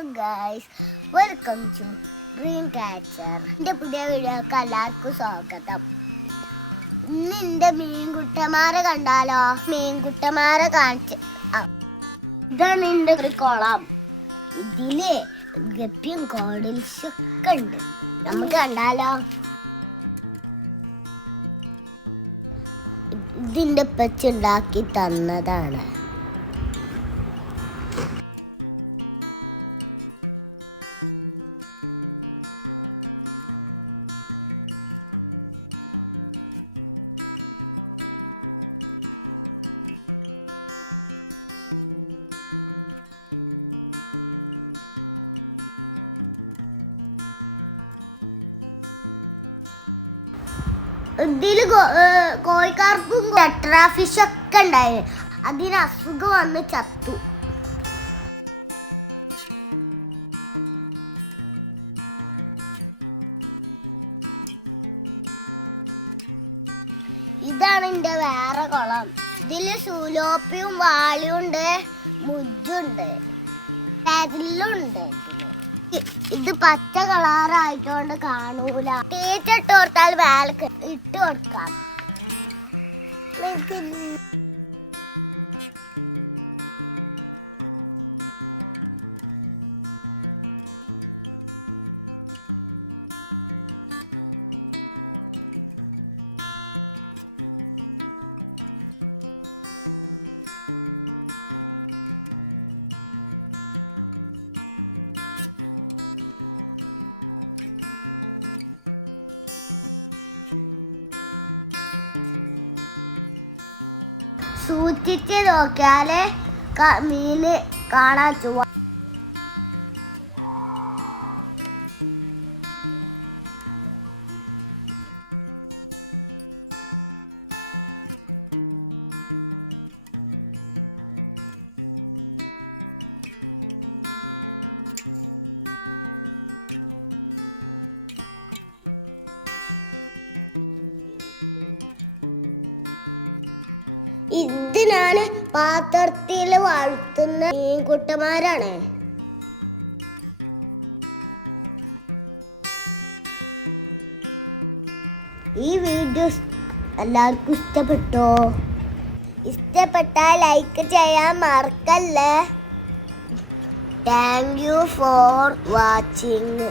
Guys, welcome to dream catcher. എൻ്റെ പുതിയ വീഡിയോക്ക് എല്ലാവർക്കും സ്വാഗതം. ഇന്ന് എൻ്റെ മീൻകുട്ടന്മാരെ കണ്ടാലോ? മീൻകുട്ടന്മാരെ കാണിച്ച് ഇതാണ് എൻ്റെ ഒരു കുളം. ഇതില് ഗപ്പിയും കോടലിസും ഒക്കെ ഉണ്ട്. നമുക്ക് കണ്ടാലോ? ഇതിൻ്റെ പച്ച ഉണ്ടാക്കി തന്നതാണ്. ഇതില് കോഴിക്കാർക്കും ടെട്രാ ഫിഷ് ഒക്കെ ഉണ്ടായി. അതിന് അസുഖം വന്ന് ചത്തു. ഇതാണ് എന്റെ വേറെ കുളം. ഇതില് സുലോപ്പിയും വാളിയും ഉണ്ട്, മുജുണ്ട്, ഉണ്ട്. ഇത് പച്ച കളറായിട്ടോണ്ട് കാണൂല. തേച്ചിട്ട് കൊടുത്താൽ വേലക്ക് ഇട്ട് കൊടുക്കാം. സൂക്ഷിച്ച് നോക്കിയാലേ മീന് കാണാൻ ചുവ. ഇതിനാണ് പാത്രത്തിൽ വളർത്തുന്ന മീൻകുട്ടന്മാരാണ്. ഈ വീഡിയോ എല്ലാവർക്കും ഇഷ്ടപ്പെട്ടോ? ഇഷ്ടപ്പെട്ടാൽ ലൈക്ക് ചെയ്യാൻ മറക്കല്ലേ. Thank you for watching.